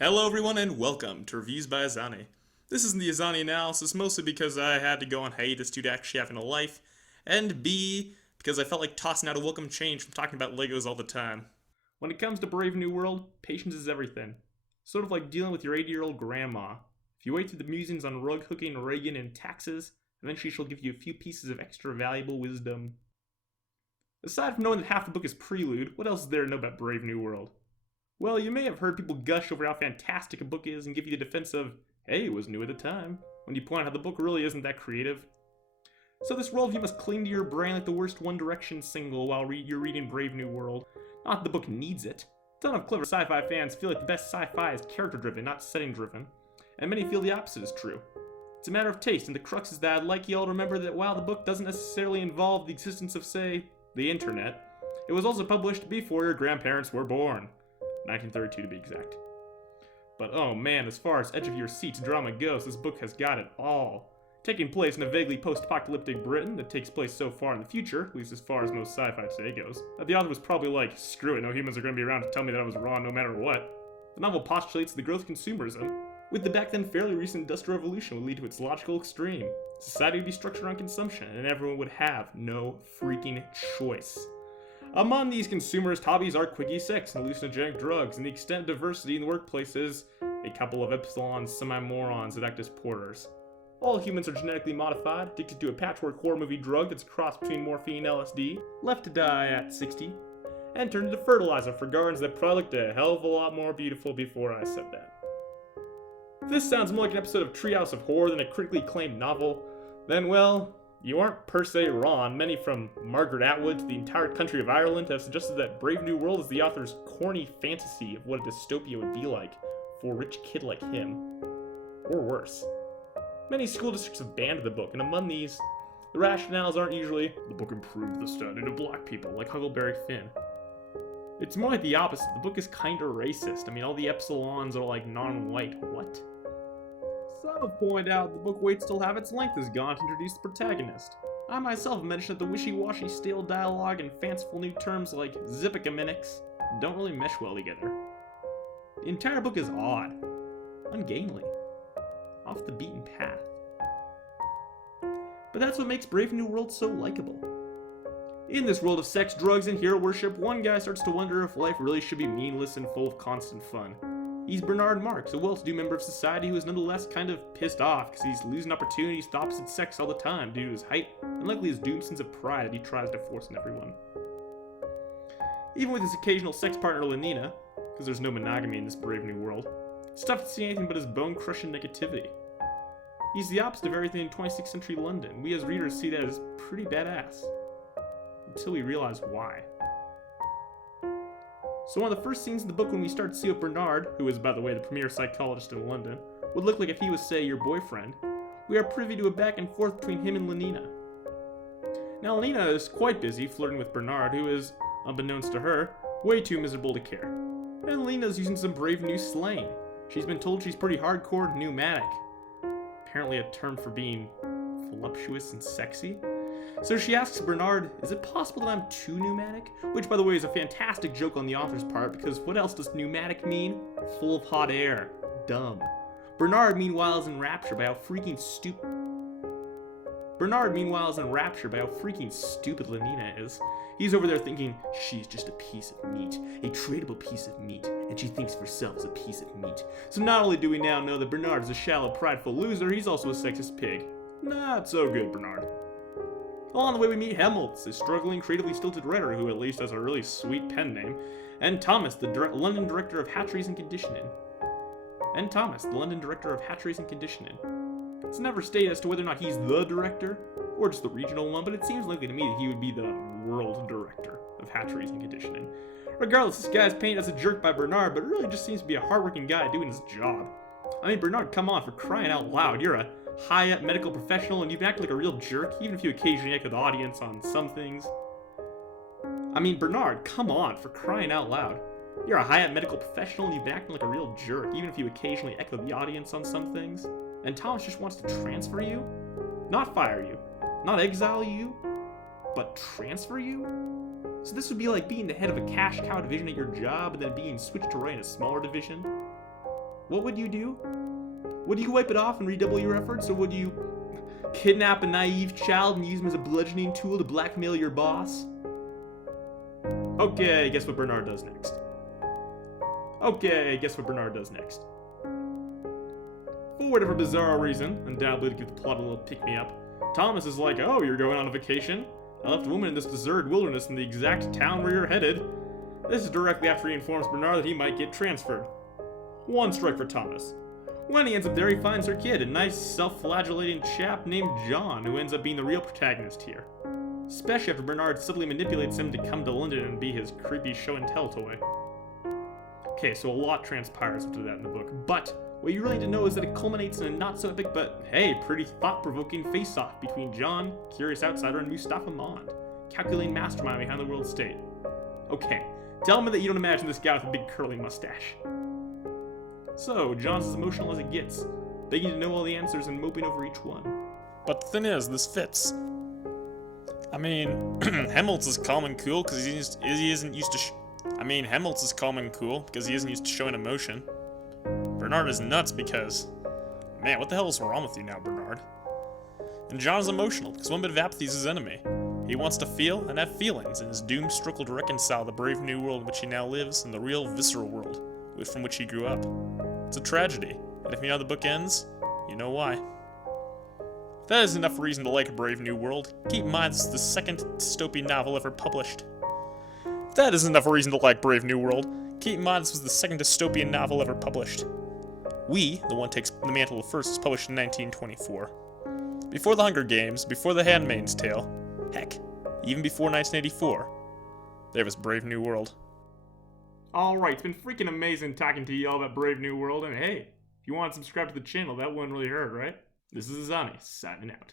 Hello, everyone, and welcome to Reviews by Azani. This isn't the Azani analysis, mostly because I had to go on hiatus due to actually having a life, and B, because I felt like tossing out a welcome change from talking about Legos all the time. When it comes to Brave New World, patience is everything. Sort of like dealing with your 80-year-old grandma. If you wait through the musings on rug hooking, Reagan, and taxes, eventually she'll give you a few pieces of extra valuable wisdom. Aside from knowing that half the book is prelude, what else is there to know about Brave New World? Well, you may have heard people gush over how fantastic a book is and give you the defense of, hey, it was new at the time, when you point out how the book really isn't that creative. So this worldview must cling to your brain like the worst One Direction single while you're reading Brave New World. Not that the book needs it. A ton of clever sci-fi fans feel like the best sci-fi is character-driven, not setting-driven. And many feel the opposite is true. It's a matter of taste, and the crux is that I'd like you all to remember that while the book doesn't necessarily involve the existence of, say, the internet, it was also published before your grandparents were born. 1932 to be exact. But oh man, as far as edge of your seats drama goes, this book has got it all. Taking place in a vaguely post-apocalyptic Britain that takes place so far in the future, at least as far as most sci-fi today goes, that the author was probably like, screw it, no humans are going to be around to tell me that I was wrong no matter what. The novel postulates the growth of consumerism, with the back then fairly recent Industrial Revolution would lead to its logical extreme. Society would be structured on consumption, and everyone would have no freaking choice. Among these consumerist hobbies are quickie sex and hallucinogenic drugs, and the extent of diversity in the workplace is a couple of epsilon semi-morons that act as porters. All humans are genetically modified, addicted to a patchwork horror movie drug that's a cross between morphine and LSD, left to die at 60, and turned into fertilizer for gardens that probably looked a hell of a lot more beautiful before I said that. If this sounds more like an episode of Treehouse of Horror than a critically acclaimed novel, then well, you aren't per se wrong. Many from Margaret Atwood to the entire country of Ireland have suggested that Brave New World is the author's corny fantasy of what a dystopia would be like for a rich kid like him. Or worse. Many school districts have banned the book, and among these, the rationales aren't usually, the book improved the standing of black people, like Huckleberry Finn. It's more like the opposite. The book is kinda racist. I mean, all the epsilons are like non-white. What? Some have pointed out the book waits till half its length is gone to introduce the protagonist. I myself have mentioned that the wishy-washy stale dialogue and fanciful new terms like zipicaminix don't really mesh well together. The entire book is odd, ungainly, off the beaten path. But that's what makes Brave New World so likable. In this world of sex, drugs, and hero worship, one guy starts to wonder if life really should be meaningless and full of constant fun. He's Bernard Marx, a well-to-do member of society who is nonetheless kind of pissed off because he's losing opportunities to the opposite sex all the time due to his height and likely his doomed sense of pride that he tries to force on everyone. Even with his occasional sex partner Lenina, because there's no monogamy in this Brave New World, it's tough to see anything but his bone-crushing negativity. He's the opposite of everything in 26th century London. We as readers see that as pretty badass. Until we realize why. So one of the first scenes in the book when we start to see what Bernard, who is by the way the premier psychologist in London, would look like if he was, say, your boyfriend, we are privy to a back and forth between him and Lenina. Now Lenina is quite busy flirting with Bernard, who is, unbeknownst to her, way too miserable to care. And Lena's using some brave new slang. She's been told she's pretty hardcore pneumatic. Apparently a term for being voluptuous and sexy. So she asks Bernard, is it possible that I'm too pneumatic? Which, by the way, is a fantastic joke on the author's part, because what else does pneumatic mean? Full of hot air. Dumb. Bernard, meanwhile, is in rapture by how freaking stupid Lenina is. He's over there thinking, she's just a piece of meat, a tradable piece of meat, and she thinks of herself as a piece of meat. So not only do we now know that Bernard is a shallow, prideful loser, he's also a sexist pig. Not so good, Bernard. Along the way we meet Helmholtz, a struggling, creatively stilted writer who at least has a really sweet pen name, and Thomas, the London director of Hatcheries and Conditioning. It's never stated as to whether or not he's the director, or just the regional one, but it seems likely to me that he would be the world director of Hatcheries and Conditioning. Regardless, this guy's painted as a jerk by Bernard, but really just seems to be a hardworking guy doing his job. I mean, Bernard, come on, for crying out loud, you're a high-up medical professional and you've acted like a real jerk, even if you occasionally echo the audience on some things. I mean, Bernard, come on, for crying out loud. You're a high-up medical professional and you've been acting like a real jerk, even if you occasionally echo the audience on some things. And Thomas just wants to transfer you? Not fire you. Not exile you. But transfer you? So this would be like being the head of a cash cow division at your job and then being switched to run a smaller division? What would you do? Would you wipe it off and redouble your efforts, or would you kidnap a naive child and use him as a bludgeoning tool to blackmail your boss? Okay, guess what Bernard does next. For whatever bizarre reason, undoubtedly to give the plot a little pick-me-up, Thomas is like, oh, you're going on a vacation? I left a woman in this deserted wilderness in the exact town where you're headed. This is directly after he informs Bernard that he might get transferred. One strike for Thomas. When he ends up there, he finds her kid, a nice, self-flagellating chap named John, who ends up being the real protagonist here. Especially after Bernard subtly manipulates him to come to London and be his creepy show-and-tell toy. Okay, so a lot transpires after that in the book, but what you really need to know is that it culminates in a not-so-epic but, hey, pretty thought-provoking face-off between John, curious outsider, and Mustafa Mond, calculating mastermind behind the world state. Okay, tell me that you don't imagine this guy with a big curly mustache. So, John's as emotional as it gets, begging to know all the answers and moping over each one. But the thing is, this fits. I mean, Helmholtz is calm and cool because he isn't used to showing emotion. Bernard is nuts because, man, what the hell is wrong with you now, Bernard? And John is emotional because one bit of apathy is his enemy. He wants to feel and have feelings, and is doomed struggle to reconcile the brave new world in which he now lives and the real visceral world from which he grew up. It's a tragedy, and if you know how the book ends, you know why. If that is enough reason to like Brave New World, keep in mind this is the second dystopian novel ever published. If that is enough reason to like Brave New World, keep in mind this was the second dystopian novel ever published. We, The One Takes the Mantle of First, was published in 1924. Before The Hunger Games, before The Handmaid's Tale, heck, even before 1984, there was Brave New World. Alright, it's been freaking amazing talking to you all about Brave New World, and hey, if you want to subscribe to the channel, that wouldn't really hurt, right? This is Azani, signing out.